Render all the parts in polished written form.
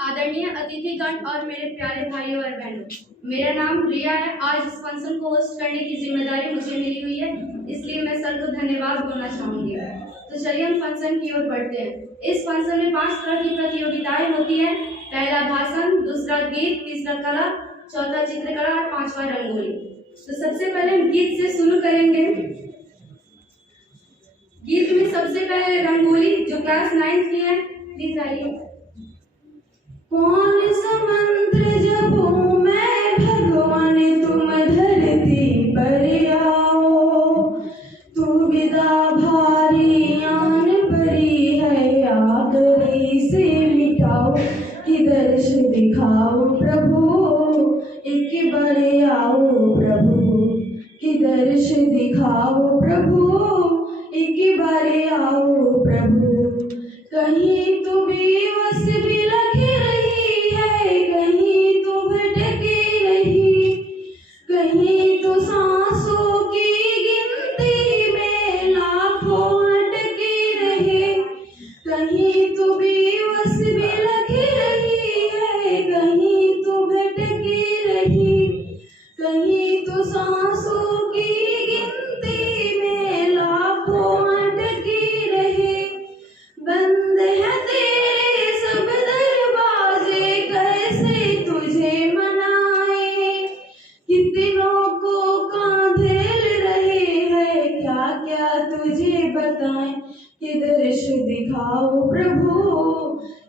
आदरणीय अतिथिगण और मेरे प्यारे भाइयों और बहनों, मेरा नाम रिया है। आज इस फंक्शन को होस्ट करने की जिम्मेदारी मुझे मिली हुई है, इसलिए मैं सर को धन्यवाद बोलना चाहूंगी। तो चलिए हम फंक्शन की ओर बढ़ते हैं। इस फंक्शन में 5 तरह की प्रतियोगिताएं होती है। पहला भाषण, दूसरा गीत, तीसरा कला, चौथा चित्रकला और 5वां रंगोली। तो सबसे पहले हम गीत से शुरू करेंगे। गीत में सबसे पहले रंगोली जो क्लास 9th की है, प्लीज आइए। कौन सा मंत्र जपूं मैं भगवान, तुम धरती पर आओ। तू विदा भारी आन परी है, आखिरी से मिटाओ। किधर से दिखाओ प्रभु, एक बार आओ प्रभु। किधर से दिखाओ प्रभु, एक बार आओ प्रभु। कहीं तो बेबस भी लगी रही है, कहीं तो भटकी रही, कहीं तो सांसों की गिनती में लाखों अटकी रहे। कहीं तो बेबस भी लगी रही है, कहीं तो भटकी रही, कहीं तो सांसों की गिनती में लाखों अटकी रहे। बंद है तेरे सब दरवाजे, कैसे तुझे मनाए। कितनों को कांधेल रहे हैं, क्या क्या तुझे बताएं। किधर से दिखाओ प्रभु,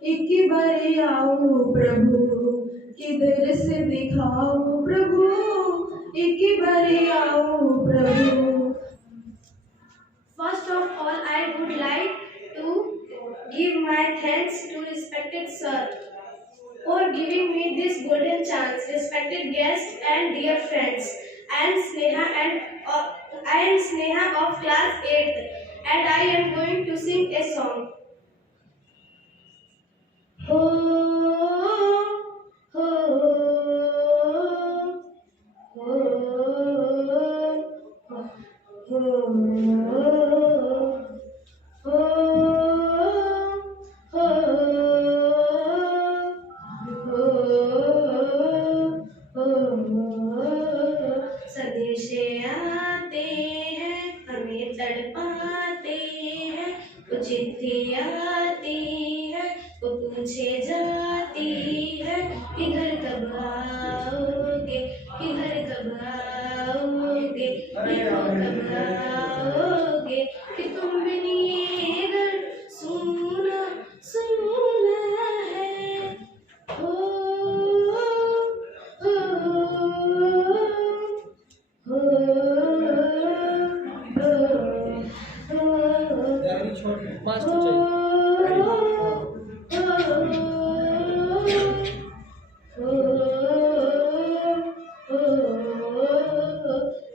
एक बार आओ प्रभु। किधर से दिखाओ प्रभु, एक बार आओ प्रभु। First of all, I would like to give my thanks to respected sir for giving me this golden chance. Respected guests and dear friends, I am Sneha of class 8th, and I am going to sing a song. Ho ho ho संदेशे आते हैं, हमें तड़पाते हैं। वो चिट्ठी आती है, वो पूछे जाती है कि घर कब आओगे, कि घर कब आओगे, लिखो कब आओगे, कि तुम बिन ये घर सूना सूना है। हो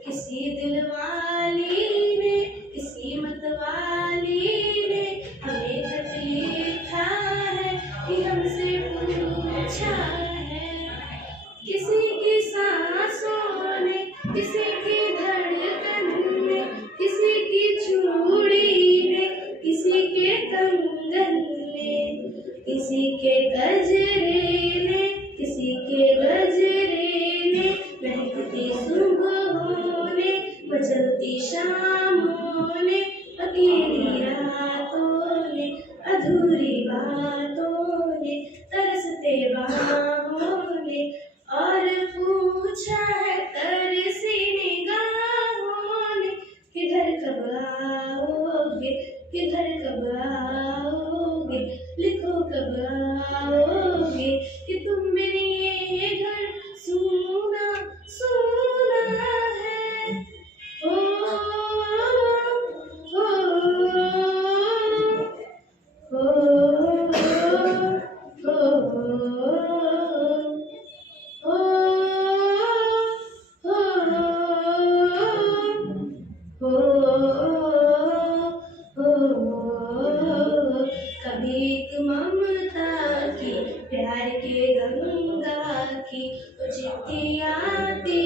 किसी दिलवाली ने, किसी मतवाली ने हमें खत लिखा है कि हमसे पूछा है। किसी की सांसों ने, किसी की धड़कन ने, किसी की चूड़ी ने, किसी के कंगन ने, किसी के गजरे ने, किसी के गजरे ने, महकती सुबहों ने, मचलती शामों ने, अकेली रातों ने, अधूरी बातों ने, तरसते बाहों ने, और पूछा है तरसी निगाहों ने, किधर कब आओगे, किधर कब आओगे, लिखो कब आओगे, कि तुम बिन ये घर सूना सूना है। ओ ओ कभी एक ममता की, प्यार के गंगा की, वो चिट्ठी आती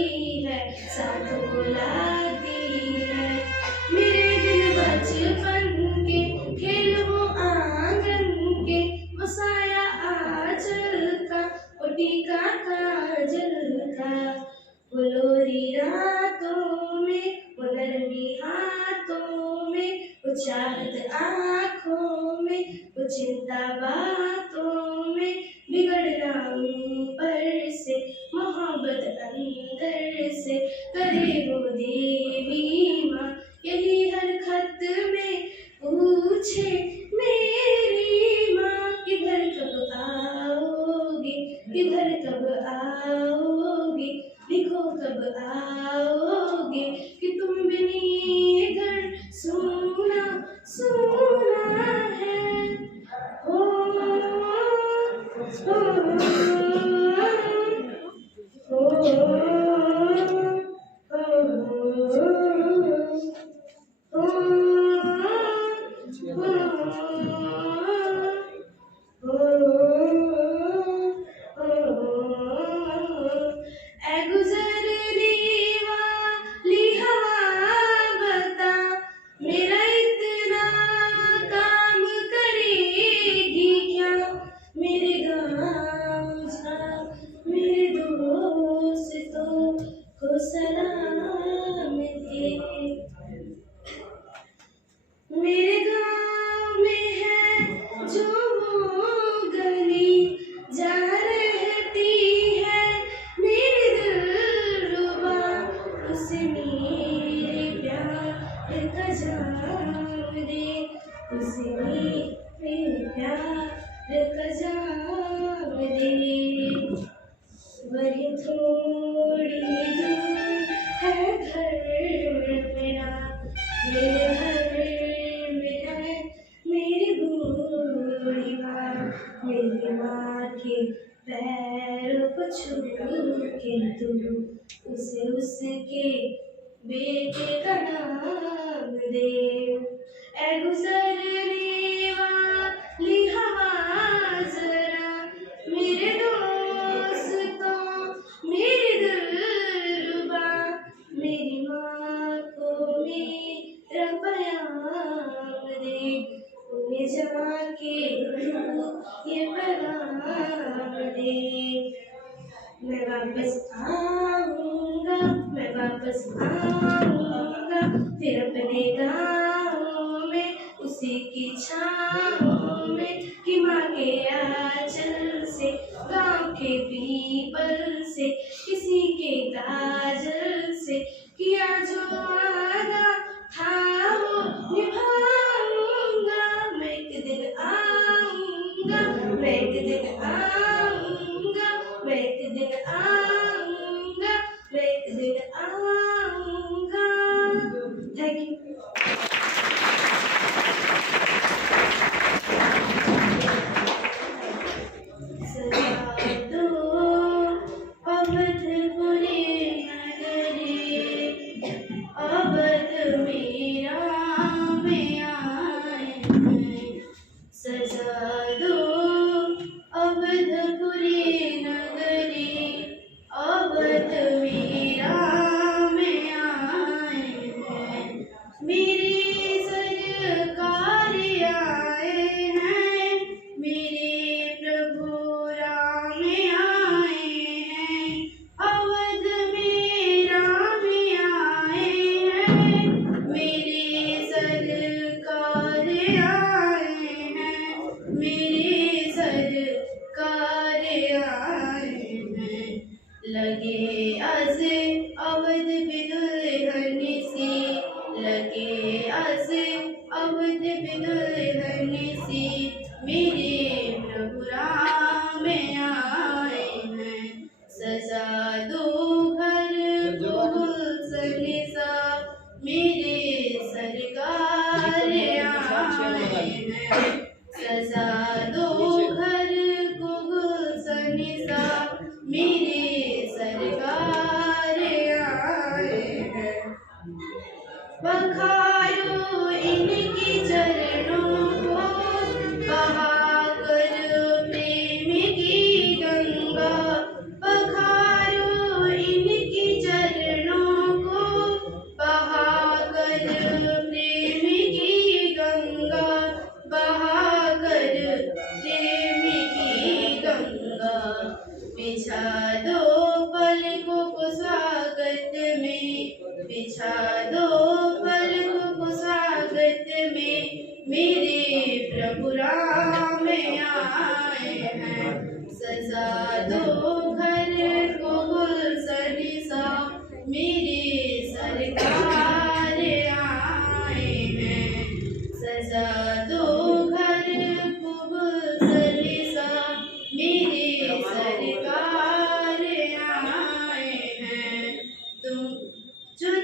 है, साथ बुलाती है। मेरे दिन बचपन के खेल वो आंगन के, वो साया आंचल मोती का काजल का, वो लोरी रातों में, वो नरमी हाथों में, वो चाहत आँखों में, वो चिंता बातों में, बिगड़ना ऊपर से, मोहब्बत अंदर से, करे वो देवी माँ यही हर खत में पूछे मेरी माँ, किधर कब आओगे, किधर कब आओगे, लिखो कब आओगे, कि तुम बिनी घर सूना सूना है। ओ, मेरे गाँव जा, मेरे दोस्तों को सलाम दे। मेरे गाँव में है जो वो गली, जहाँ रहती है मेरी दिलरुबा, उसे मेरे प्यार का जाम दे, उसे मेरे प्यार का जाम दे। वही थोड़ी दूर है घर मेरा, मेरे घर में है मेरी बूढ़ी माँ, मेरी माँ के पैरों को छू के तू उसे उसके बेटे का नाम दे। ऐ गुजरने वाली हवा जरा, मेरे दोस्तों मेरी दिलरुबा, मेरी माँ को मेरा पैगाम दे, उन्हें जाके ये पैगाम दे। मैं वापस आऊँगा, मैं वापस आऊँगा, फिर अपने गाँव में उसी की छाँव में, कि माँ के आँचल से, गाँव के पीपल से, किसी के काजल से, किया जो वादा था वो निभाऊंगा। मैं एक दिन आऊँगा, मैं एक दिन आऊँगा, मैं एक दिन आऊँगा, मैं एक दिन आऊँगा। Thank you. लगे आज अवध बिदुल्हन सी, लगे आज अवध बिदुल्हन सी, मेरे प्रभु राम आए हैं। सजा दो घर को गुलशन सा, मेरे सरकार आए हैं। सजा दो घर को गुलशन सा, मेरे सरकार आए हैं। पखारो इनकी चरणों को, बहाकर प्रेम की गंगा। पखारो इनकी चरणों को, बहाकर प्रेम की गंगा, बहाकर प्रेम की गंगा। बिछा दो पलकों को स्वागत में, बिछा दो पलकों को स्वागत में, मेरे प्रभु राम आए हैं। सजा दो घर को गुलशन सा, मेरे सरकार आए हैं। सजा दो घर को गुलशन सा, मेरे सरकार आए हैं।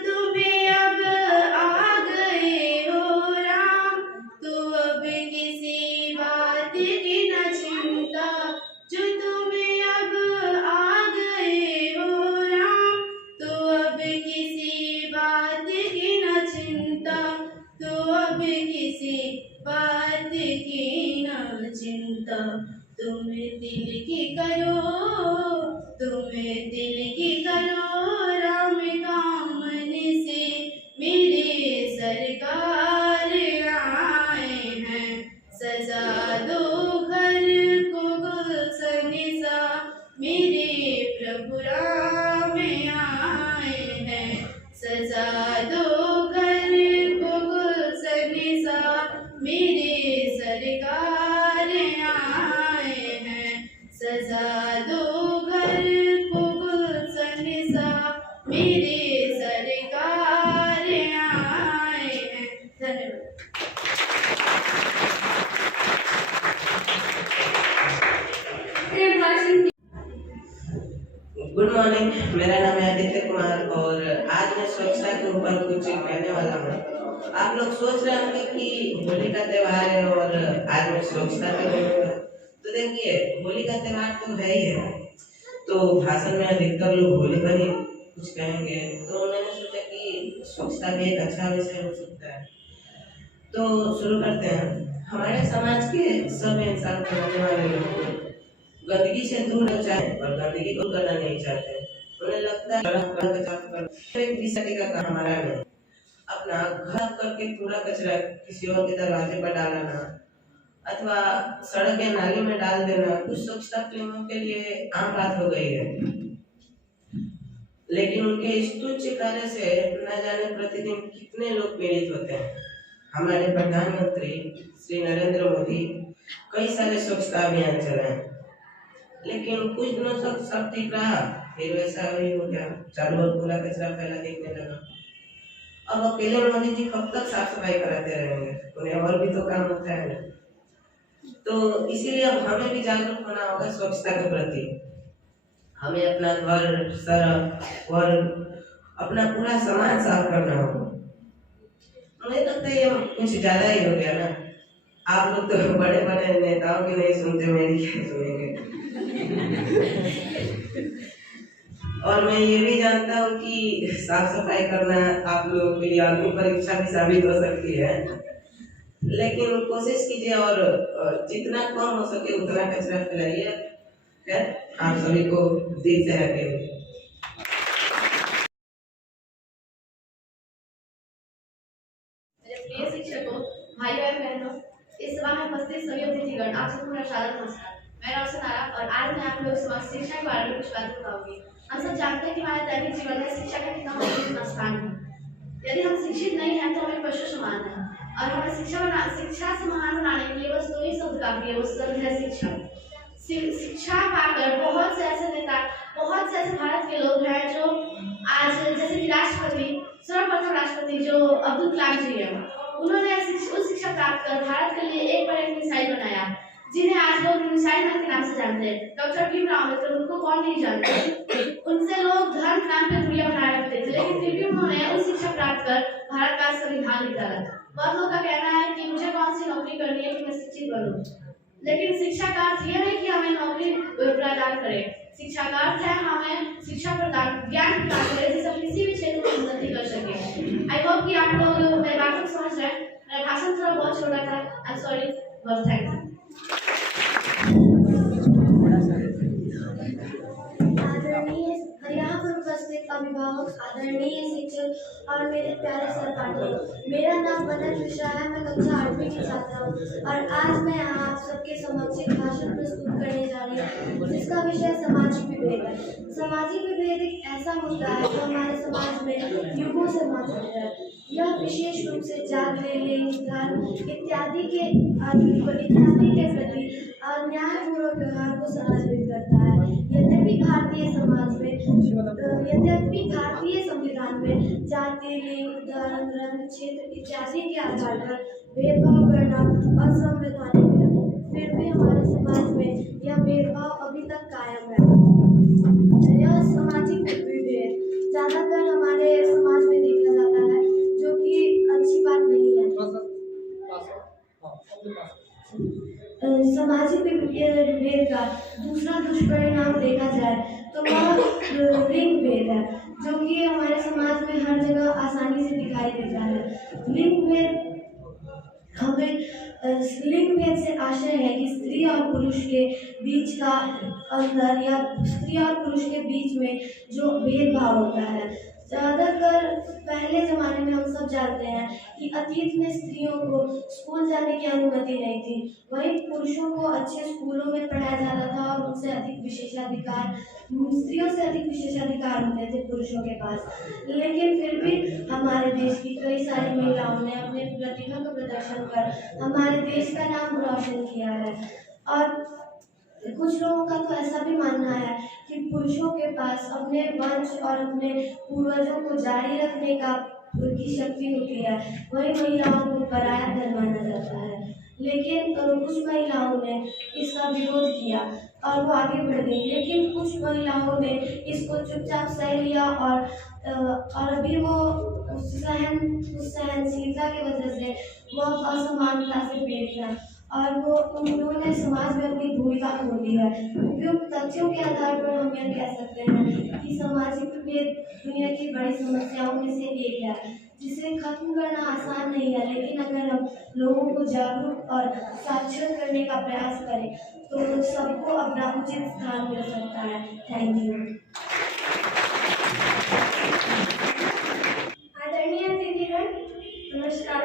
तुम्हें अब आ गए हो राम, तो अब किसी बात की न चिंता। जो तुम्हें अब आ गए हो राम, तो अब किसी बात की न चिंता, तो अब किसी बात की न चिंता। तुम्हें दिल की करो, तुम्हें दिल की करो राम कामन से, मेरे सरकार आए हैं। सजा दो घर को गुलशन सा, मेरे प्रभु राम आए हैं। सजा दो घर को गुलशन सा, मेरे सरकार आए हैं। सजा दो घर को गुलशन सा, मेरे सरकार आए हैं। धन्यवाद। गुड मॉर्निंग, मेरा नाम है आदित्य कुमार और आज मैं स्वच्छता के ऊपर कुछ कहने वाला हूँ। आप लोग सोच रहे होंगे कि होली का त्योहार है और आज मैं स्वच्छता पे बोलूंगा। तो देखिए, होली का त्योहार तो है ही है, तो भाषण में अधिकतर लोग होली पर ही कुछ कहेंगे, तो मैंने सोचा कि स्वच्छता भी एक अच्छा विषय हो सकता है। तो शुरू करते हैं। हमारे समाज के सब इंसान को रहने वाले लोग गंदगी से दूर रहना चाहते और गंदगी को करना नहीं चाहते। उन्हें लगता है एक विषय का काम हमारा नहीं। अपना घर करके पूरा कचरा किसी और के दरवाजे पर डालना अथवा सड़क या नाली में डाल देना कुछ स्वच्छता प्रेमियों के लिए आम बात हो गई है। लेकिन उनके इस तुच्छ कार्य से न जाने प्रतिदिन कितने लोग पीड़ित होते हैं। हमारे प्रधानमंत्री श्री नरेंद्र मोदी कई सारे स्वच्छता अभियान चलाए, लेकिन कुछ दिनों तक सब ठीक रहा, फिर वैसा ही हो गया, चारों ओर पूरा कचरा फैला दिखने लगा। अब अकेले मोदी जी कब तक साफ सफाई कराते रहेंगे? उन्हें और भी तो काम होता है ना। तो इसीलिए अब हमें भी जागरूक होना होगा स्वच्छता के प्रति। हमें अपना घर, सड़क और अपना पूरा समाज साफ करना होगा। मुझे लगता है ये कुछ ज्यादा ही हो गया ना। आप लोग तो बड़े बड़े नेताओं की नहीं सुनते, मेरी क्या सुनेंगे। और मैं ये भी जानता हूँ कि साफ सफाई करना आप लोगों के लिए अग्नि परीक्षा भी साबित हो सकती है, लेकिन कोशिश कीजिए और जितना कम हो सके उतना कचरा फैलाइए। आप सभी को दिल से हैप्पी होली। प्रिय शिक्षकों, भाई और बहनों, इस सभा में उपस्थित सभी अतिथिगण, आप सबको मेरा सादर नमस्कार। मैं रोशन आरा और आज मैं आप लोगों के समक्ष शिक्षा के बारे में कुछ बातें बताऊंगी। हम सब जानते हैं कि हमारे दैनिक जीवन में शिक्षा का कितना महत्वपूर्ण स्थान है। यदि हम शिक्षित नहीं हैं तो हमें पशु समान है और हमें शिक्षा से महान बनाने के लिए बस दो ही शब्द काफी है, वो शब्द है शिक्षा। शिक्षा पाकर बहुत से ऐसे नेता, बहुत से ऐसे भारत के लोग हैं जो आज, जैसे कि राष्ट्रपति, सर्वप्रथम राष्ट्रपति जो अब्दुल कलाम जी हैं, उन्होंने उच्च शिक्षा प्राप्त कर भारत के लिए एक पर एक मिसाइल बनाया, जिन्हें आज लोग मिसाइल मैन के नाम से जानते हैं। डॉक्टर भीमराव अम्बेडकर, उनको कौन नहीं जानते। उनसे लोग धर्म के नाम पर दूरियां बनाए रखते थे, लेकिन फिर भी उन्होंने उच्च शिक्षा प्राप्त कर भारत का संविधान लिख डाला। बहुत लोगों का कहना है कि मुझे कौन सी नौकरी करनी है कि मैं शिक्षित बनूं, लेकिन शिक्षा का अर्थ यह नहीं कि हमें नौकरी प्रदान करे। शिक्षा का अर्थ है हमें शिक्षा प्रदान, ज्ञान प्रदान करे, जिससे हम किसी भी क्षेत्र में उन्नति कर सके। आई होप कि आप लोग मेरी बात को समझ रहे हैं। मेरा भाषण थोड़ा बहुत छोटा था, I am sorry, but thank you. आदरणीय यहाँ पर उपस्थित अभिभावक, आदरणीय शिक्षक और मेरे प्यारे सहपाठियों, मेरा नाम वनज मिश्रा है। मैं कक्षा 8वीं की छात्रा हूँ और आज मैं आप सबके समक्ष एक भाषण प्रस्तुत करने जा रही हूँ जिसका विषय सामाजिक विभेद है। सामाजिक विभेद एक ऐसा मुद्दा है जो हमारे समाज में युगों से मौजूद है। यह विशेष रूप से जाति, लिंग, धर्म इत्यादि के प्रति अन्यायपूर्वक व्यवहार को संदर्भित करता है। यद्यपि भारतीय संविधान में जाति, लिंग, धर्म, रंग, क्षेत्र इत्यादि के आधार पर भेदभाव करना असंवैधानिक है, फिर भी हमारे समाज में यह भेदभाव अभी तक कायम है। यह सामाजिक विभेद ज्यादातर हमारे समाज में देखा जाता है, जो कि अच्छी बात नहीं है। सामाजिक भेद का दूसरा दुष्परिणाम देखा जाए तो वह लिंग भेद है, जो कि हमारे समाज में हर जगह आसानी से दिखाई देता है। लिंग भेद से आशय है कि स्त्री और पुरुष के बीच का अंतर या स्त्री और पुरुष के बीच में जो भेदभाव होता है। ज़्यादातर पहले ज़माने में हम सब जानते हैं कि अतीत में स्त्रियों को स्कूल जाने की अनुमति नहीं थी, वहीं पुरुषों को अच्छे स्कूलों में पढ़ाया जाता था और उनसे अधिक विशेषाधिकार, स्त्रियों से अधिक विशेषाधिकार होते थे पुरुषों के पास। लेकिन फिर भी हमारे देश की कई सारी महिलाओं ने अपने प्रतिभा का प्रदर्शन कर हमारे देश का नाम रोशन किया है। और कुछ लोगों का तो ऐसा भी मानना है कि पुरुषों के पास अपने वंश और अपने पूर्वजों को जारी रखने की शक्ति होती है, वहीं महिलाओं को पराया धन माना जाता है। लेकिन कुछ महिलाओं ने इसका विरोध किया और वो आगे बढ़ गई, लेकिन कुछ महिलाओं ने इसको चुपचाप सह लिया और अभी वो उस सहनशीलता की वजह से वो असमानता से पीड़ित है और उन्होंने समाज में अपनी भूमिका खो दी है। उपयुक्त तथ्यों के आधार पर हम यह कह सकते हैं कि सामाजिक भेद दुनिया की बड़ी समस्याओं में से एक है, जिसे खत्म करना आसान नहीं है, लेकिन अगर हम लोगों को जागरूक और साक्षर करने का प्रयास करें तो सबको अपना उचित स्थान मिल सकता है। Thank you. आदरणीय अतिथिगण, नमस्कार।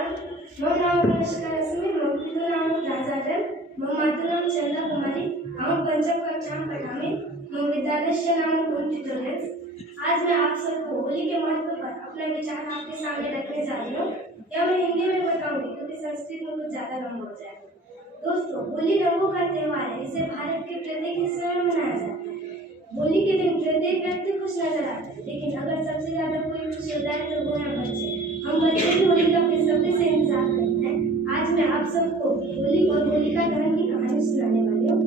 मम नाम नमस्कारस्मि मम पितृनाम राजाधर मम मातृनाम चंदा कुमारी अहं पंचम कक्षां पठामि मम विद्यालयस्य नाम ट्यूटोरियल्स। आज मैं आप सबको होली के महत्व पर अपने विचार आपके सामने रखने जा रही हूँ। यह मैं हिंदी में बताऊंगी क्योंकि संस्कृत में कुछ ज्यादा लंबा हो जाएगा। दोस्तों, होली रंगों का त्योहार है। इसे भारत के प्रत्येक हिस्से में मनाया जाता है। होली के दिन प्रत्येक व्यक्ति खुश नजर आता है, लेकिन अगर सबसे ज्यादा कोई खुश होता है तो वो है बच्चे। हम बच्चे भी होली का बेसब्री से इंतजार करते हैं। आज मैं आप सबको होली और होलिका दहन की कहानी सुनाने वाली हूँ।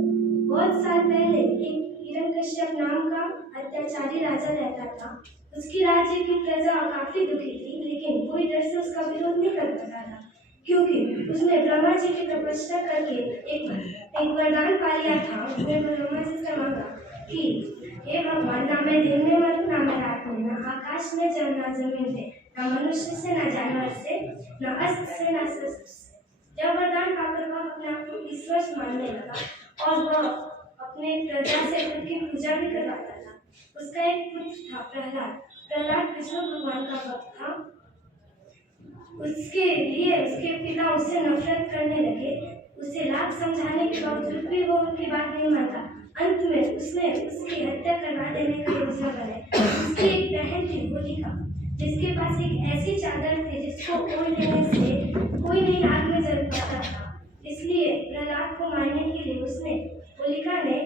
बहुत साल पहले एक हिरण्यकश्यप नाम का अत्याचारी राजा रहता था। उसकी राज्य की प्रजा काफी दुखी थी, लेकिन कोई डर से उसका विरोध नहीं कर सकता था, क्योंकि उसने ब्रह्मा जी की तपस्या करके एक वरदान पा लिया था। उसने ब्रह्मा जी से मांगा कि हे भगवान, ना मैं दिन में मरूं ना मैं रात में, ना आकाश में जल ना जमीन से, ना मनुष्य से ना जानवर से, ना अस्त्र से ना शस्त्र से। जब वरदान पाकर वह अपने आप को ईश्वर मानने लगा और वह अपने प्रजा से उनकी पूजा भी करवाता था। उसका एक पुत्र था प्रहलाद। प्रहलाद विष्णु भगवान का भक्त था। उसके पिता उससे नफरत करने लगे। उसे लाख समझाने के बावजूद भी वो उनकी बात नहीं मानता। अंत में उसने उसकी हत्या करवा देने का योजना बनाया। उसकी एक बहन थी होलिका, जिसके पास एक ऐसी चादर थी जिसको ओढ़ लेने से कोई नहीं आग में जल पाता था। इसलिए प्रहलाद को मारने के लिए होलिका ने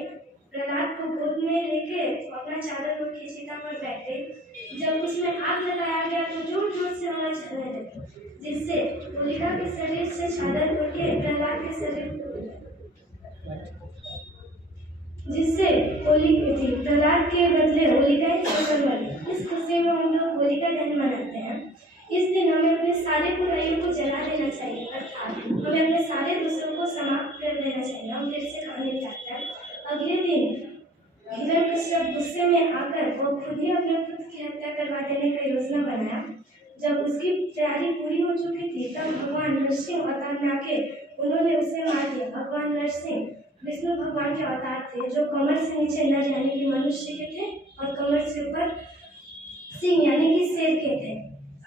प्रहलाद को गोद में लेके अपना चादर और चिता पर बैठे। जब उसमें आग लगाया गया तो जोर जोर से हवा चलने लगी, जिससे होलिका के शरीर से चादर उड़ के प्रहलाद के शरीर को जिससे प्रहलाद के बदले होलिका ही फसल बनी। इस खुशी में हम लोग होलिका दहन मनाते हैं। इस दिन हमें अपने सारे बुराइयों को जला देना चाहिए, अर्थात हमें अपने सारे दुश्मनों को समाप्त कर देना चाहिए। हम फिर से कहानी चाहते हैं। अगले दिन हिरण्यकश्यप गुस्से में आकर वो खुद ही अपने पुत्र की हत्या करवा देने का योजना बनाया। जब उसकी तैयारी पूरी हो चुकी थी तब भगवान नरसिंह अवतार में आके उन्होंने उसे मार दिया। भगवान नरसिंह विष्णु भगवान के अवतार थे, जो कमर से नीचे नर यानी कि मनुष्य के थे और कमर से ऊपर सिंह यानी कि शेर के थे।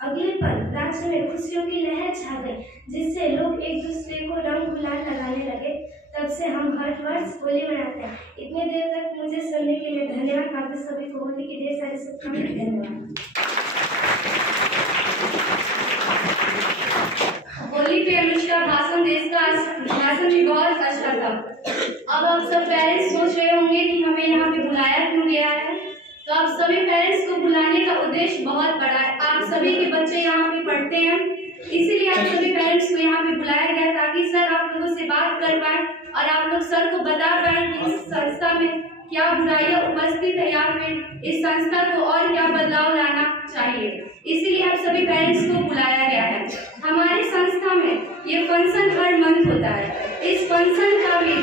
अगले पल राज्य में खुशियों की लहर छा गई, जिससे लोग एक दूसरे को रंग गुलाल लगाने लगे। तब से हम हर वर्ष होली मनाते हैं। इतने देर तक मुझे सुनने के लिए धन्यवाद। आप सभी को होली की ढेर सारी शुभकामनाएं। धन्यवाद। होली पे अनुष्का भाषण भी बहुत अच्छा था। अब आप सब पेरेंट्स सोच रहे होंगे कि हमें यहाँ पे बुलाया क्यों गया है। तो आप सभी पेरेंट्स को बुलाने का उद्देश्य बहुत बड़ा है। आप सभी के बच्चे यहाँ पे पढ़ते हैं, इसीलिए आप सभी पेरेंट्स को यहाँ पे बुलाया गया ताकि सर आप लोगों से बात कर पाए और आप लोग सर को बता पाए कि इस संस्था में क्या बुराइयां उपस्थित है या फिर इस संस्था को और क्या बदलाव लाना चाहिए। इसीलिए आप सभी पेरेंट्स को बुलाया गया है। हमारी संस्था में ये फंक्शन हर मंथ होता है। इस फंक्शन का भी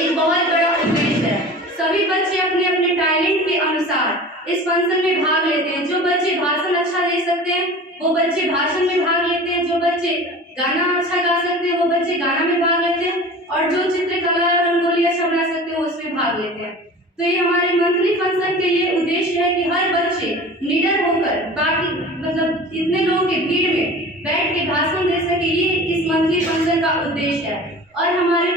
एक बहुत बड़ा उद्देश्य है। सभी बच्चे अपने अपने टैलेंट के अनुसार इस फंक्शन में भाग लेते हैं। जो बच्चे भाषण अच्छा दे सकते हैं वो बच्चे भाषण में भाग लेते हैं, जो बच्चे गाना अच्छा गा सकते हैं वो बच्चे गाना में भाग लेते हैं, और जो चित्रकला और रंगोली अच्छा बना सकते हैं उसमें भाग लेते हैं। तो ये हमारे मंथली फंक्शन के ये उद्देश्य है कि हर बच्चे निडर होकर बाकी मतलब इतने लोगों के भीड़ में बैठ के भाषण दे सके, ये इस मंथली फंक्शन का उद्देश्य है। और हमारे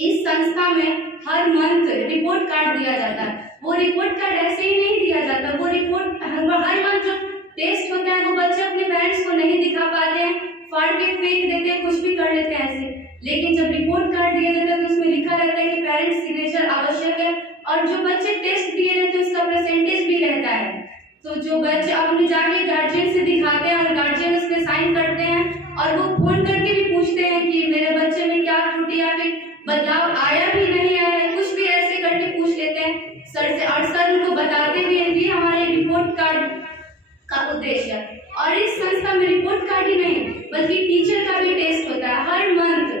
इस संस्था में हर मंथ रिपोर्ट कार्ड दिया जाता है। वो रिपोर्ट कार्ड ऐसे ही नहीं दिया जाता, वो रिपोर्ट हर मंथ जो टेस्ट होता है वो बच्चे अपने पेरेंट्स को नहीं दिखा पाते हैं, फाड़ के फेंक देते हैं, कुछ भी कर लेते हैं ऐसे। लेकिन जब रिपोर्ट कार्ड दिया जाता है तो उसमें लिखा रहता है कि पेरेंट्स सिग्नेचर आवश्यक है, और जो बच्चे टेस्ट दिए रहते हैं उसका परसेंटेज भी रहता है। तो जो बच्चे अपने जाके गार्जियन से दिखाते हैं और गार्जियन उस पर साइन करते हैं, और वो फोन करके भी पूछते हैं कि मेरे बच्चे में क्या त्रुटि या फिर बदलाव आया भी नहीं आया है, कुछ भी ऐसे करके पूछ लेते हैं सर से, और सर उनको बताते भी हैं कि हमारे रिपोर्ट कार्ड का उद्देश्य है। और इस संस्था में रिपोर्ट कार्ड ही नहीं बल्कि टीचर का भी टेस्ट होता है। हर मंथ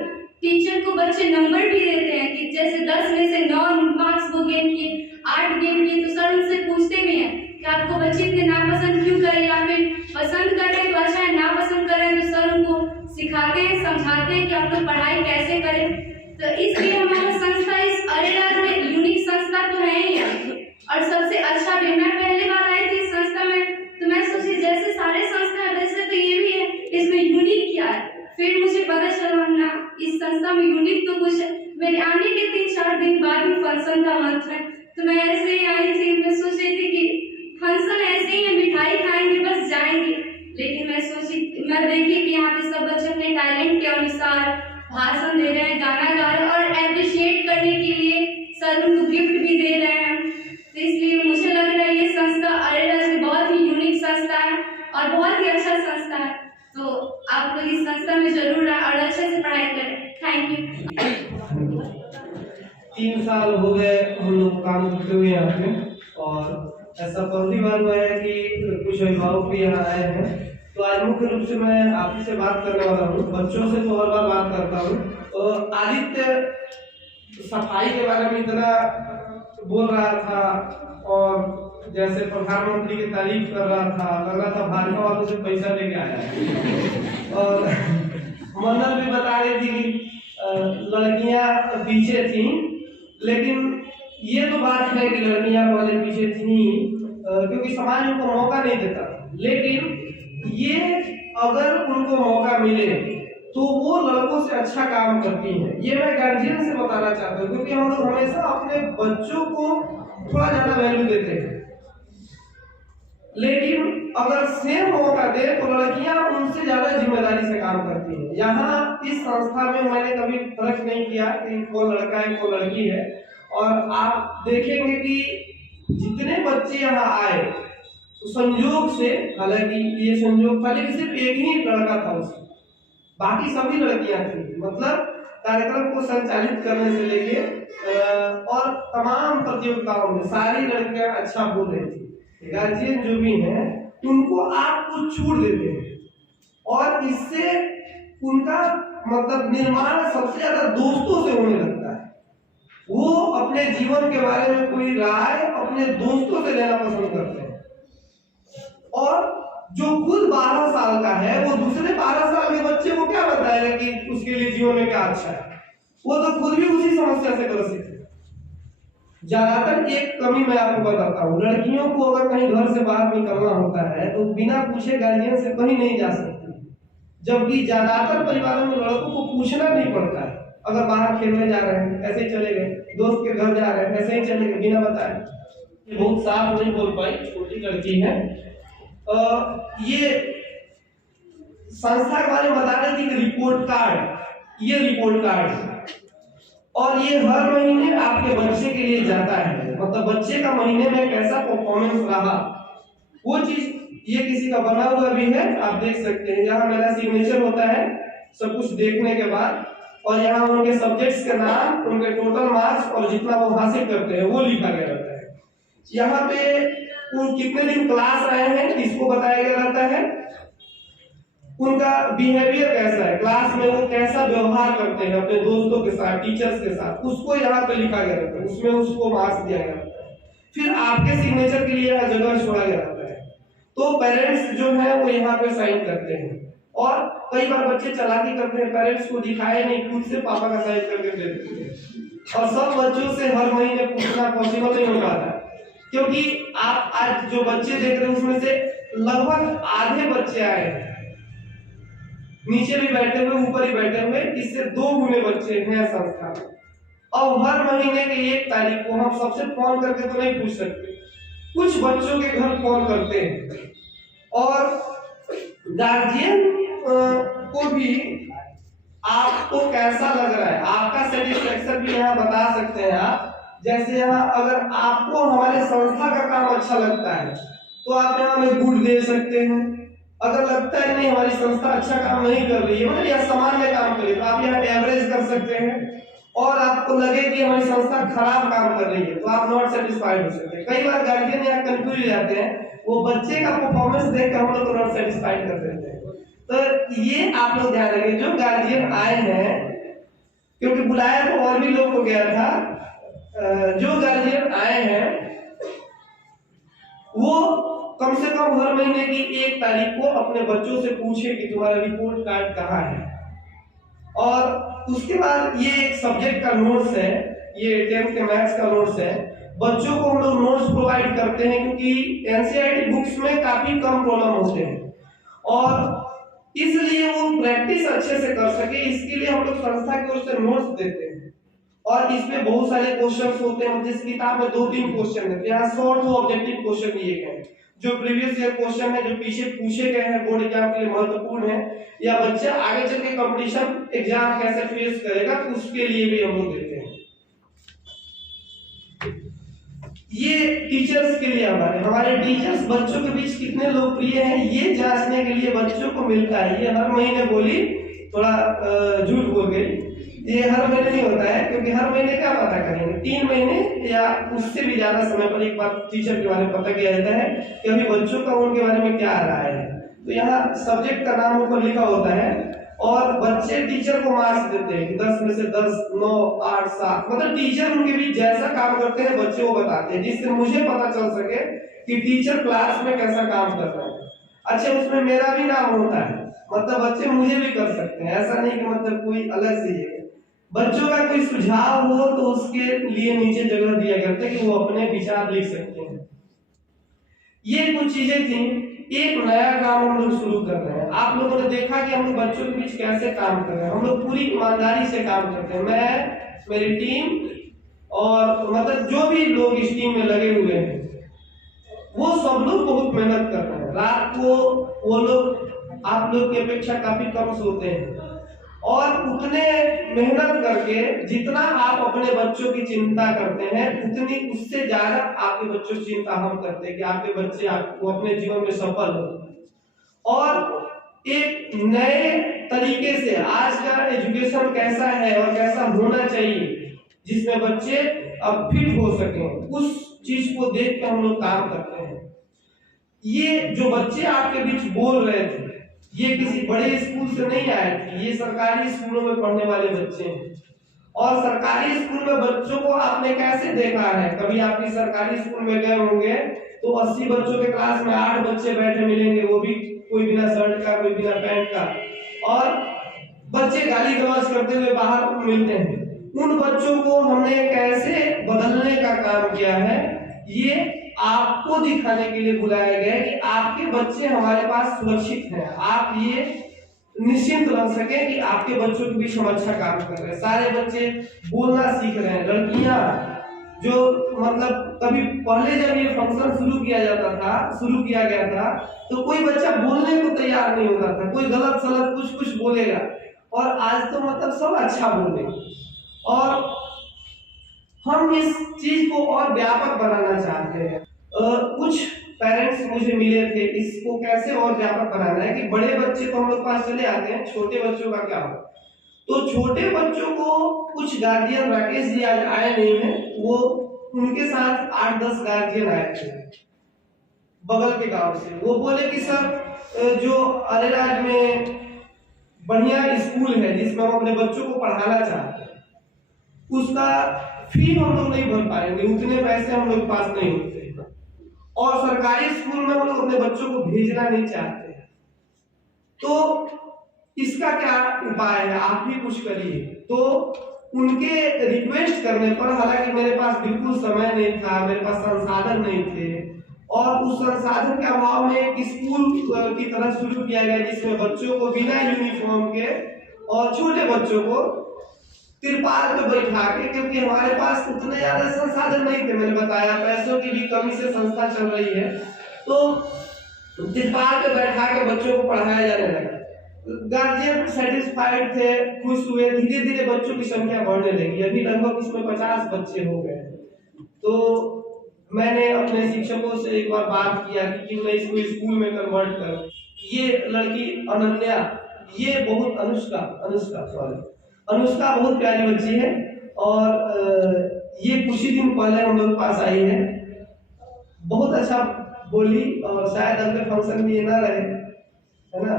टीचर को बच्चे नंबर भी देते हैं कि जैसे 10 में से 9 मार्क्स वो गेन किए, 8 गेन किए, तो सर उनसे पूछते भी हैं कि आपको बच्चे इतने नापसंद क्यों करें, या फिर पसंद करें तो अच्छा है, नापसंद करें तो सर उनको सिखाते हैं, समझाते हैं कि आप लोग पढ़ाई कैसे करें। तो इसलिए हमारा संस्था इस अरेराज में यूनिक संस्था तो है ही है, और सबसे अच्छा भी। मैं पहली बार आई थी इस संस्था में तो मैं सोची जैसे सारे संस्था है वैसे तो ये भी है, इसमें यूनिक क्या है। फिर मुझे पता चला ना इस संस्था में यूनिक तो कुछ है। मेरे आने के 3-4 दिन बाद में फंक्शन का मंथ है, तो मैं ऐसे ही आई थी। मैं सोच रही थी कि फंक्शन ऐसे ही है, मिठाई खाएंगे बस जाएंगे, लेकिन मैं देखी कि यहाँ पे सब बच्चे अपने टैलेंट के अनुसार भाषण दे रहे हैं, गाना गा रहे हैं, और एप्रिशिएट करने के लिए सर उनको गिफ्ट भी दे रहे हैं। तो इसलिए मुझे लग रहा है ये संस्था अरेराज में बहुत ही यूनिक संस्था है और बहुत ही अच्छा संस्था है। तो आप लोग इस संस्था में जरूर आए और अच्छे से पढ़ाई करें। Thank you. 3 साल हो गए हम लोग काम करते हुए यहाँ पे, और ऐसा पहली बार हुआ है कि कुछ अभिभावक भी यहाँ आए हैं। तो आज मुख्य रूप से मैं आप ही से बात करने वाला हूँ। बच्चों से तो हर बार बात करता हूँ। और आदित्य सफाई के बारे में इतना बोल रहा था, और जैसे प्रधानमंत्री की तारीफ कर रहा था, लग रहा था भाजपा वालों से पैसा लेके आया है। और मंडल भी बता रही थी लड़कियां पीछे थी, लेकिन ये तो बात है कि लड़कियां वाले पीछे थी क्योंकि समाज उनको मौका नहीं देता। लेकिन ये अगर उनको मौका मिले तो वो लड़कों से अच्छा काम करती हैं। ये मैं गार्जियन से बताना चाहता हूँ, क्योंकि हम लोग हमेशा अपने बच्चों को थोड़ा ज्यादा वैल्यू देते हैं, लेकिन अगर सेम मौका दे तो लड़कियां उनसे ज्यादा जिम्मेदारी से काम करती हैं। यहाँ इस संस्था में मैंने कभी फर्क नहीं किया कि कौन लड़का है कौन लड़की है। और आप देखेंगे कि जितने बच्चे यहाँ आए तो संयोग से, हालांकि ये संयोग था लेकिन सिर्फ एक ही लड़का था उसमें, बाकी सभी लड़कियां थी। मतलब कार्यक्रम को संचालित करने से लेके और तमाम प्रतियोगिताओं में सारी लड़कियां अच्छा बोल रही थी। गार्जियन जो भी हैं उनको आप कुछ छूट देते हैं, और इससे उनका मतलब निर्माण सबसे ज्यादा दोस्तों से होने लगता है। वो अपने जीवन के बारे में कोई राय अपने दोस्तों से लेना पसंद करते हैं, और जो खुद 12 साल का है वो दूसरे 12 साल के बच्चे को क्या बताएगा कि उसके लिए जीवन में क्या अच्छा है। वो तो खुद भी उसी समस्या से ग्रसित है। ज्यादातर एक कमी मैं आपको बताता हूँ, लड़कियों को अगर कहीं घर से बाहर निकलना होता है तो बिना पूछे गार्जियन से कहीं नहीं जा सकती, जबकि ज्यादातर परिवारों में लड़कों को पूछना नहीं पड़ता है। अगर बाहर खेलने जा रहे हैं ऐसे ही चले गए, दोस्त के घर जा रहे हैं ऐसे ही चले गए बिना बताए। ये बहुत साफ नहीं बोल पाई, छोटी लड़की है। ये संस्था के बारे में बता रहे थे कि रिपोर्ट कार्ड, ये रिपोर्ट कार्ड है और ये हर महीने आपके बच्चे के लिए जाता है, मतलब बच्चे का महीने में कैसा परफॉर्मेंस रहा वो चीज ये किसी का बना हुआ भी है, आप देख सकते हैं। यहाँ मेरा सिग्नेचर होता है सब कुछ देखने के बाद, और यहाँ उनके सब्जेक्ट्स के नाम, उनके टोटल मार्क्स और जितना वो हासिल करते हैं वो लिखा गया रहता है। यहाँ पे वो कितने दिन क्लास रहे हैं इसको बताया गया रहता है, उनका बिहेवियर कैसा है, क्लास में वो कैसा व्यवहार करते हैं अपने दोस्तों के साथ, टीचर्स के साथ, उसको यहाँ पे लिखा गया रहता है, उसमें उसको मार्क्स दिया गया रहता है। फिर आपके सिग्नेचर के लिए यहाँ जगह छोड़ा गया रहता है, तो पेरेंट्स जो है वो यहाँ पे साइन करते हैं। और कई बार बच्चे चालाकी करते हैं, पेरेंट्स को दिखाए नहीं, खुद से पापा का साइन करके दे देते हैं। और सब बच्चों से हर महीने पूछना पॉसिबल नहीं हो पाता, क्योंकि आप आज जो बच्चे देख रहे हैं उसमें से लगभग आधे बच्चे आए हैं, नीचे भी बैठे हुए ऊपर ही बैठे हुए, इससे 2 गुने बच्चे हैं संस्था में। और हर महीने के 1 तारीख को हम सबसे फोन करके तो नहीं पूछ सकते, कुछ बच्चों के घर फोन करते हैं और गार्जियन को भी आपको कैसा लग रहा है, आपका सेटिस्फेक्शन भी यहाँ बता सकते हैं आप। जैसे यहाँ अगर आपको हमारे संस्था का काम अच्छा लगता है तो आप यहाँ में गुड दे सकते हैं, अगर लगता है नहीं हमारी संस्था अच्छा काम नहीं कर रही है, मतलब या सामान्य काम कर रही है, तो आप यहाँ एवरेज कर सकते हैं। और आपको लगे कि हमारी संस्था खराब काम कर रही है तो आप नॉट सेटिस्फाइड हो सकते हैं। कई बार गार्जियन यहाँ कंफ्यूज हो जाते हैं, वो बच्चे का परफॉर्मेंस देखकर हम लोग को नॉट सेटिस्फाइड कर देते हैं। तो ये आप लोग ध्यान रखें, जो गार्जियन आए हैं, क्योंकि बुलाया तो और भी लोग को गया था, जो गार्जियन आए हैं वो कम से कम हर महीने की 1 तारीख को अपने बच्चों से पूछे कि तुम्हारा रिपोर्ट कार्ड कहाँ है। और उसके बाद ये एक सब्जेक्ट का नोट्स है, ये 10th के मैथ्स का नोट्स है। बच्चों को हम लोग नोट्स प्रोवाइड करते हैं क्योंकि एनसीईआरटी बुक्स में काफी कम प्रॉब्लम होते हैं और इसलिए वो प्रैक्टिस अच्छे से कर सके, इसके लिए हम लोग संस्था की ओर से नोट्स देते हैं। और इसमें बहुत सारे क्वेश्चंस होते हैं, जिस किताब में 2-3 क्वेश्चन है, यहाँ शॉर्ट और ऑब्जेक्टिव क्वेश्चन दिए गए हैं, जो प्रीवियस ईयर क्वेश्चन है, जो पीछे पूछे गए हैं बोर्ड एग्जाम के लिए महत्वपूर्ण है, या बच्चा आगे चल के कंपटीशन एग्जाम कैसे फेस करेगा उसके लिए भी हम लोग देते हैं। ये टीचर्स के लिए हमारे टीचर्स बच्चों के बीच कितने लोकप्रिय हैं ये जांचने के लिए बच्चों को मिलता है। ये हर महीने बोली, थोड़ा झूठ बोल गई, ये हर महीने नहीं होता है, क्योंकि हर महीने क्या पता करेंगे, 3 महीने या उससे भी ज्यादा समय पर एक बार टीचर के बारे में पता किया जाता है कि अभी बच्चों का उनके बारे में क्या राय है। तो यहाँ सब्जेक्ट का नाम ऊपर लिखा होता है और बच्चे टीचर को मार्क्स देते हैं कि 10 में से 10, 9, 8, 7, मतलब टीचर उनके बीच जैसा काम करते हैं बच्चे वो बताते हैं, जिससे मुझे पता चल सके कि टीचर क्लास में कैसा काम कर रहे हैं। अच्छा, उसमें मेरा भी नाम होता है, मतलब बच्चे मुझे भी कर सकते हैं, ऐसा नहीं कि मतलब कोई अलग से है। बच्चों का कोई सुझाव हो तो उसके लिए नीचे जगह दिया करता है कि वो अपने विचार लिख सकते हैं। ये कुछ चीजें थी। एक नया काम हम लोग शुरू कर रहे हैं। आप लोगों ने देखा कि हम लोग बच्चों के बीच कैसे काम कर रहे हैं। हम लोग पूरी ईमानदारी से काम करते हैं, मैं, मेरी टीम और मतलब जो भी लोग इस टीम में लगे हुए हैं वो सब लोग बहुत मेहनत कर रहे हैं। रात को वो लोग आप लोग की अपेक्षा काफी कम सोते हैं और उतने मेहनत करके जितना आप अपने बच्चों की चिंता करते हैं उतनी उससे ज्यादा आपके बच्चों की चिंता हम करते हैं कि आपके बच्चे आपको अपने जीवन में सफल हो। और एक नए तरीके से आज का एजुकेशन कैसा है और कैसा होना चाहिए जिसमें बच्चे अब फिट हो सके, उस चीज को देख के हम लोग काम करते हैं। ये जो बच्चे आपके बीच बोल रहे थे ये किसी बड़े स्कूल से नहीं आए थे, ये सरकारी स्कूलों में पढ़ने वाले बच्चे हैं। और सरकारी स्कूल में बच्चों को आपने कैसे देखा है, कभी आपकी सरकारी स्कूल में गए होंगे तो 80 बच्चों के क्लास में 8 बच्चे बैठे मिलेंगे, वो भी कोई बिना शर्ट का, कोई बिना पैंट का, और बच्चे गाली गलौज करते हुए बाहर मिलते हैं। उन बच्चों को हमने कैसे बदलने का काम किया है, ये आपको दिखाने के लिए बुलाया गया है कि आपके बच्चे हमारे पास सुरक्षित हैं, आप ये निश्चिंत रह सके कि आपके बच्चों के बीच हम अच्छा काम कर रहे हैं। सारे बच्चे बोलना सीख रहे हैं। लड़कियां जो मतलब कभी पहले जब ये फंक्शन शुरू किया गया था तो कोई बच्चा बोलने को तैयार नहीं होता था, कोई गलत सलत कुछ बोलेगा, और आज तो मतलब सब अच्छा बोले। और हम इस चीज को और व्यापक बनाना चाहते हैं। कुछ पेरेंट्स मुझे मिले थे, इसको कैसे और व्यापक बनाना है कि बड़े बच्चे तो हम लोग पास चले आते हैं, छोटे बच्चों का क्या हो। तो छोटे बच्चों को कुछ गार्जियन, राकेश जी आज आए नहीं है, वो उनके साथ 8-10 गार्जियन आए थे बगल के गांव से। वो बोले कि सर जो अरेराज में बढ़िया स्कूल है जिसमें हम अपने बच्चों को पढ़ाना चाहते हैं, उसका फी हम लोग नहीं भर पाएंगे, उतने पैसे हम लोग पास नहीं होते, और सरकारी स्कूल में हम लोग अपने बच्चों को भेजना नहीं चाहते हैं, तो इसका क्या उपाय है, आप भी कुछ करिए। तो उनके रिक्वेस्ट करने पर, हालांकि मेरे पास बिल्कुल समय नहीं था, मेरे पास संसाधन नहीं थे, और उस संसाधन के अभाव में एक स्कूल की तरह शुरू किया गया जिसमें बच्चों को बिना यूनिफॉर्म के और छोटे बच्चों को तिरपाल पे बैठा के, क्योंकि हमारे पास उतने ज्यादा संसाधन नहीं थे, मैंने बताया पैसों की भी कमी से संस्था चल रही है, तो तिरपाल पे बैठा के बच्चों को पढ़ाया जाने लगा। गार्जियन सेटिस्फाइड थे, खुश हुए। धीरे धीरे बच्चों की संख्या बढ़ने लगी, अभी लगभग इसमें 50 बच्चे हो गए। तो मैंने अपने शिक्षकों से एक बार बात किया कि क्यों नहीं इसको स्कूल में कन्वर्ट करो। ये लड़की अनन्या, ये बहुत अनुष्का बहुत प्यारी बच्ची है, और ये कुछ ही दिन पहले हम लोग पास आई है, बहुत अच्छा बोली, और शायद अगले फंक्शन में ये ना रहे, है ना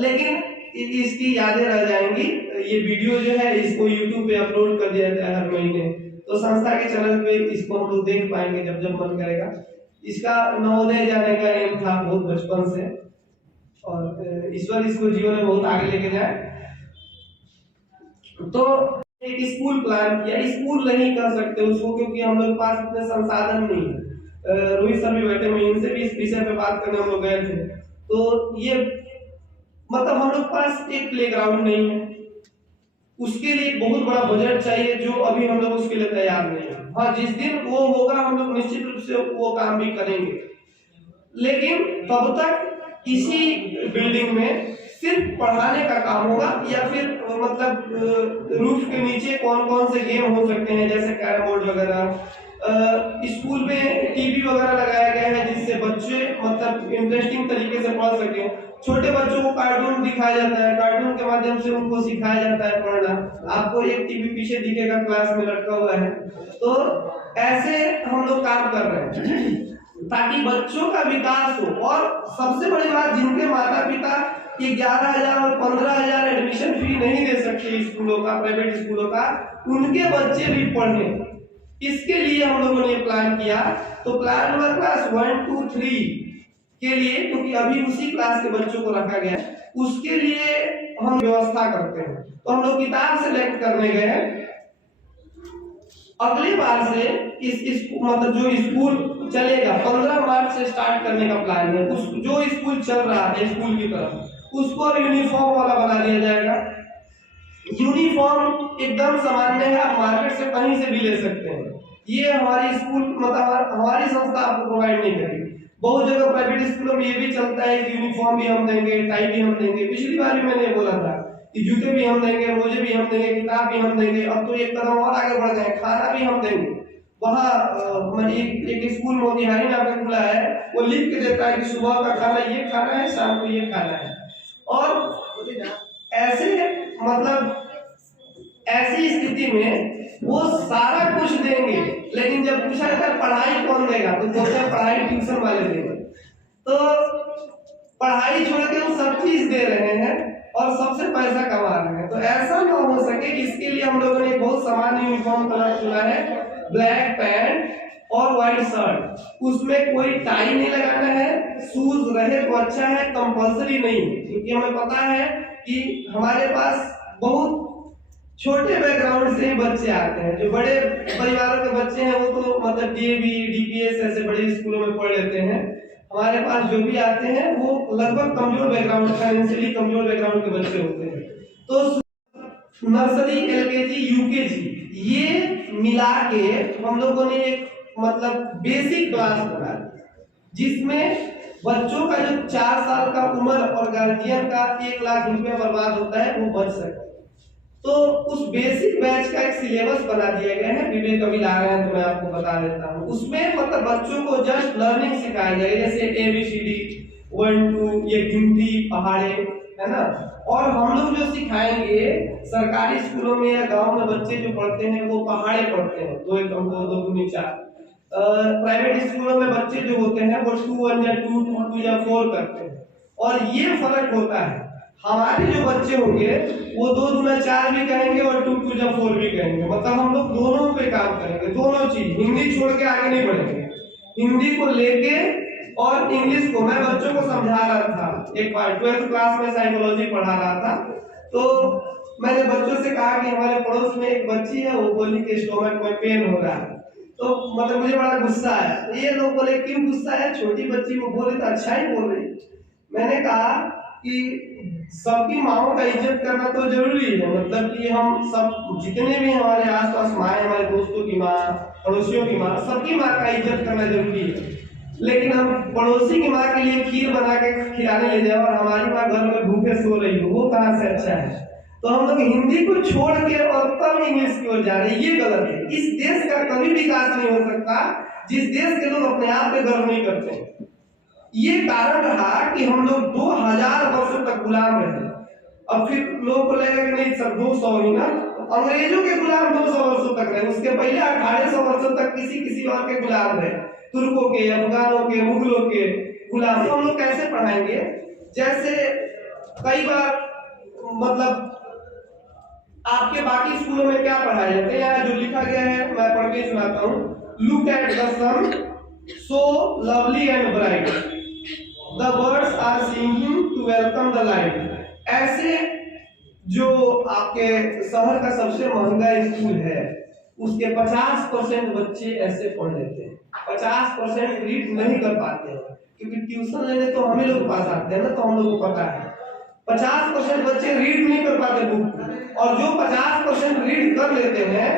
लेकिन इसकी यादें रह जाएंगी। ये वीडियो जो है इसको YouTube पे अपलोड कर दिया जाता है हर महीने, तो संस्था के चैनल पे इसको हम लोग देख पाएंगे जब जब मन करेगा। इसका नवोदय जाने का एम था बहुत बचपन से, और ईश्वर इसको जीवन में बहुत आगे लेके जाए। तो एक स्कूल प्लान किया, स्कूल नहीं कर सकते उसको क्योंकि हम लोग पास इतने संसाधन नहीं है। रोहित सर भी बैठे हुए, इनसे भी इस विषय पे बात करने हम लोग गए थे। तो ये मतलब हम लोग पास एक प्लेग्राउंड नहीं है, उसके लिए बहुत बड़ा बजट चाहिए, जो अभी हम लोग उसके लिए तैयार नहीं है। हाँ, जिस दिन वो होगा हम लोग निश्चित रूप से वो काम भी करेंगे, लेकिन तब तक इसी बिल्डिंग में सिर्फ पढ़ाने का काम होगा, या फिर मतलब रूफ के नीचे कौन कौन से गेम हो सकते हैं जैसे कैरम बोर्ड वगैरह। स्कूल में टीवी वगैरह लगाया गया है जिससे बच्चे मतलब इंटरेस्टिंग तरीके से पढ़ सके। छोटे बच्चों को कार्टून दिखाया जाता है, कार्टून के माध्यम से उनको सिखाया जाता है पढ़ना। आपको एक टीवी पीछे दिखेगा क्लास में लटका हुआ है। तो ऐसे हम लोग काम कर रहे हैं ताकि बच्चों का विकास हो। और सबसे बड़ी बात, जिनके माता पिता 11,000 और 15,000 एडमिशन फी नहीं दे सकते स्कूलों का, प्राइवेट स्कूलों का, उनके बच्चे भी पढ़े, इसके लिए हम लोगों ने प्लान किया। तो प्लान हुआ क्लास 1, 2, 3 के लिए, क्योंकि अभी उसी क्लास के बच्चों को रखा गया है, उसके लिए हम व्यवस्था करते हैं। तो हम लोग किताब सेलेक्ट करने गए हैं। अगली बार से इस मतलब जो स्कूल चलेगा 15 मार्च से स्टार्ट करने का प्लान है। उस जो स्कूल चल रहा है स्कूल की तरफ, उसको यूनिफॉर्म वाला बना दिया जाएगा। यूनिफॉर्म एकदम सामान्य है, आप मार्केट से कहीं से भी ले सकते हैं। ये हमारी स्कूल मतलब हमारी संस्था आपको प्रोवाइड नहीं करेगी। बहुत जगह प्राइवेट स्कूलों में ये भी चलता है कि यूनिफॉर्म भी हम देंगे, टाई भी हम देंगे। पिछली बार भी मैंने बोला था कि जूते भी हम देंगे, मोजे भी हम देंगे, किताब भी हम देंगे। अब तो एक कदम और आगे बढ़ गए, खाना भी हम देंगे। वहाँ एक स्कूल मोतिहारी नाम का खुला है, वो लिख के देता है कि सुबह का खाना ये खाना है, शाम को ये खाना है। और ऐसे मतलब ऐसी स्थिति में वो सारा कुछ देंगे, लेकिन जब पूछा जाता है पढ़ाई कौन देगा तो बोलते हैं पढ़ाई ट्यूशन वाले देंगे। तो पढ़ाई छोड़ के वो सब चीज दे रहे हैं और सबसे पैसा कमा रहे हैं। तो ऐसा ना हो सके, इसके लिए हम लोगों ने बहुत सामान्य यूनिफॉर्म कलर चुना है, ब्लैक पैंट और व्हाइट शर्ट। उसमें कोई टाई नहीं लगाना है, शूज रहे तो अच्छा है, कंपल्सरी नहीं, क्योंकि हमें पता है कि हमारे पास बहुत छोटे बैकग्राउंड से ही बच्चे आते हैं। जो बड़े परिवारों के बच्चे हैं वो तो मतलब डीएवी, डीपीएस ऐसे बड़े स्कूलों में पढ़ लेते हैं। हमारे पास जो भी आते हैं वो लगभग कमजोर बैकग्राउंड, फाइनेंशियली कमजोर बैकग्राउंड के बच्चे होते हैं। तो नर्सरी, एलकेजी, यूकेजी ये मिला के हम लोगों ने एक मतलब बेसिक क्लास बना दी, जिसमें बच्चों का जो 4 साल का उम्र और गार्जियन का 1 लाख रुपया बर्बाद होता है वो बच सके। तो उस बेसिक बैच का एक सिलेबस बना दिया गया है, विवेक अभी ला रहे हैं तो मैं आपको बता देता हूँ। उसमें मतलब बच्चों को जस्ट लर्निंग सिखाया जाएगा, जैसे ABCD 1 2 ये गिनती पहाड़े है ना। और हम लोग जो सिखाएंगे सरकारी स्कूलों में या गांव में बच्चे जो पढ़ते हैं वो पहाड़े पढ़ते हैं, 2 1 2 2 2 4। प्राइवेट स्कूलों में बच्चे जो होते हैं वो 2 1 या 2 2 या 4 करते हैं। और ये फर्क होता है, हमारे जो बच्चे होंगे वो 2 2 4 भी कहेंगे और 2 2 4 भी कहेंगे। मतलब हम लोग दोनों पे काम करेंगे, दोनों चीज, हिंदी छोड़ के आगे नहीं बढ़ेंगे। हिंदी को लेके और इंग्लिश को मैं बच्चों को समझा रहा था, एक बार 12th क्लास में साइकोलॉजी पढ़ा रहा था, तो मैंने बच्चों से कहा कि हमारे पड़ोस में एक बच्ची है, वो बोली कि स्टोमक में पेन हो रहा है। तो मतलब मुझे बड़ा गुस्सा आया। तो ये लोग बोले क्यों गुस्सा है, छोटी बच्ची वो बोले तो अच्छा ही बोल रही। मैंने कहा कि सबकी माओ का इज्जत करना तो जरूरी है, मतलब कि हम सब जितने भी हमारे आसपास माँ, हमारे दोस्तों की माँ, पड़ोसियों की माँ, सबकी माँ का इज्जत करना जरूरी है। लेकिन हम पड़ोसी की माँ के लिए खीर बना के खिलाने ले जाए और हमारी माँ घर में भूखे सो रही हो, वो कहाँ से अच्छा है। तो हम लोग हिंदी को छोड़ के और तब इंग्लिश की ओर जा रहे हैं, ये गलत है। इस देश का कभी विकास नहीं हो सकता जिस देश के लोग अपने आप पे गर्व नहीं करते। ये कारण रहा कि हम लोग 2000 वर्षों तक गुलाम रहे। अब फिर लोगों को लगेगा कि नहीं सर 200 ही ना, अंग्रेजों के गुलाम 200 वर्षों तक रहे, उसके पहले 1800 वर्षों तक किसी और के गुलाम रहे, तुर्कों के, अफगानों के, मुगलों के गुलाम। तो हम लोग कैसे पढ़ाएंगे? जैसे कई बार मतलब आपके बाकी स्कूलों में क्या पढ़ाया जाता है, यहाँ जो लिखा गया है मैं पढ़ के सुनाता हूँ। Look at the sun so lovely and bright, the birds are singing to welcome the light. ऐसे जो आपके शहर का सबसे महंगा स्कूल है उसके 50% बच्चे ऐसे पढ़ लेते हैं, 50% रीड नहीं कर पाते हैं, क्योंकि ट्यूशन लेने तो हम ही लोग पास आते हैं ना, तो हम लोग को पता है 50% बच्चे रीड नहीं कर पाते बुक, और जो 50% रीड कर लेते हैं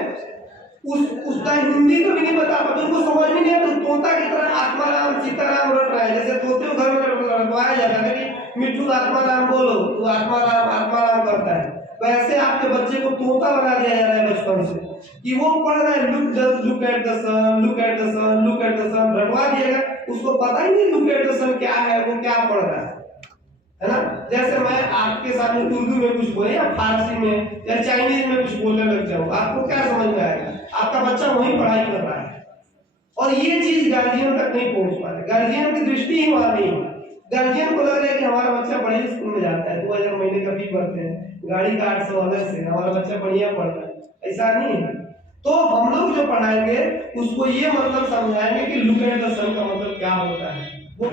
उसका हिंदी तो भी नहीं बता पाते, उनको समझ में नहीं आता। तोता की तरह आत्माराम सीताराम रट रहा है, जैसे तोते को घर में रटवाया जाता है कि मिट्टू आत्माराम बोलो, तो आत्माराम आत्माराम करता है, वैसे आपके बच्चे को तोता बना दिया जा रहा है बचपन से कि वो पढ़ रहा है look at the sun, look at the sun, look at the sun, रटवा दिएगा, उसको पता ही नहीं लुक एट द सन क्या है, वो क्या पढ़ रहा है ना। जैसे मैं आपके सामने उर्दू में कुछ बोले या फारसी में या चाइनीज में कुछ बोलने लग जाऊं, आपको क्या समझ में आएगा? आपका बच्चा वहीं पढ़ाई कर रहा है, और ये चीज गार्जियन तक नहीं पहुंच पा रही, गार्जियन की दृष्टि ही वहां नहीं है। गार्जियन को लग रहा है कि हमारा बच्चा बड़े स्कूल में जाता है, 2000 महीने का फी भरते हैं, गाड़ी का 800 अलग से, हमारा बच्चा बढ़िया पढ़ रहा है, ऐसा नहीं है। तो हम लोग जो पढ़ाएंगे उसको ये मतलब समझाएंगे कि लुक एट द सन का मतलब क्या होता है। वो